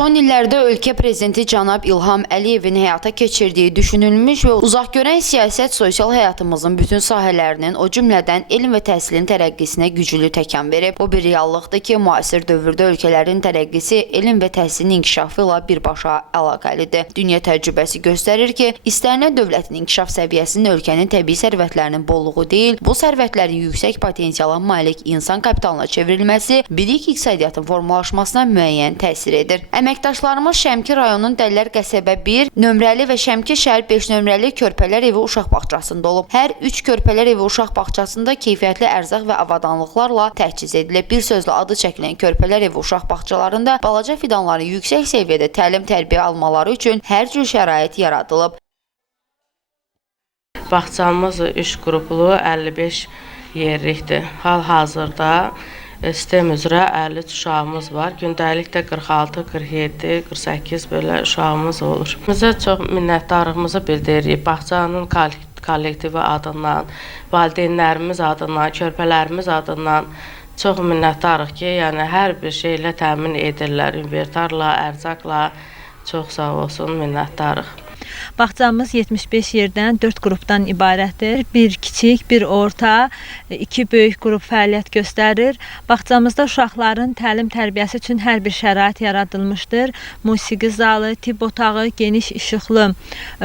Son illərdə ölkə prezidenti cənab İlham Əliyevin həyata keçirdiyi düşünülmüş və uzaqgörən siyasət sosial həyatımızın bütün sahələrinin, o cümlədən elm və təhsilin tərəqqisinə güclü təkan verib. O bir reallıqdır ki, müasir dövrdə ölkələrin tərəqqisi elm və təhsilin inkişafı ilə birbaşa əlaqəlidir. Dünya təcrübəsi göstərir ki, istənilən dövlətin inkişaf səviyyəsinin ölkənin təbii sərvətlərinin bolluğu deyil, bu sərvətlərin yüksək potensiala malik insan kapitalına çevrilməsi bilik iqtisadiyyatın formalaşmasına müəyyən təsir edir. Əməkdaşlarımız Şəmkir rayonunun Dəllər qəsəbə 1 nömrəli və Şəmkir şəhər 5 nömrəli körpələr evi uşaq bağçasında olub. Hər 3 körpələr evi uşaq bağçasında keyfiyyətli ərzaq və avadanlıqlarla təchiz edilib. Bir sözlə adı çəkilən körpələr evi uşaq bağçalarında balaca fidanların yüksək səviyyədə təlim-tərbiyə almaları üçün hər cür şərait yaradılıb. Bağçamız 3 qruplu 55 yerlikdir. Hal-hazırda sistem üzrə 53 uşağımız var. Gündəlikdə 46, 47, 48 belə uşağımız olur. Bizə çox minnətdarlığımızı bildiririk. Bağçanın kollektivi adından, valideynlərimiz adından, körpələrimiz adından çox minnətdarıq ki, yəni hər bir şeylə təmin edirlər, inventarla, ərzaqla. Çox sağ olsun, minnətdarıq. Bağçamız 75 yerdən 4 qrupdan ibarətdir. Bir kiçik, bir orta, 2 böyük qrup fəaliyyət göstərir. Bağçamızda uşaqların təlim-tərbiyəsi üçün hər bir şərait yaradılmışdır. Musiqi zalı, tibb otağı, geniş işıqlı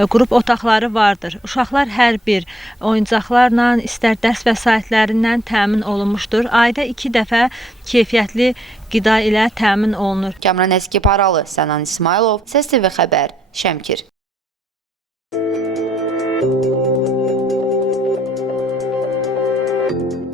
qrup otaqları vardır. Uşaqlar hər bir oyuncaqlarla, istər dərs vəsaitlərindən təmin olunmuşdur. Ayda 2 dəfə keyfiyyətli qida ilə təmin olunur. Kamran Əski Paralı, Sənan İsmailov, Səs TV xəbər, Şəmkir.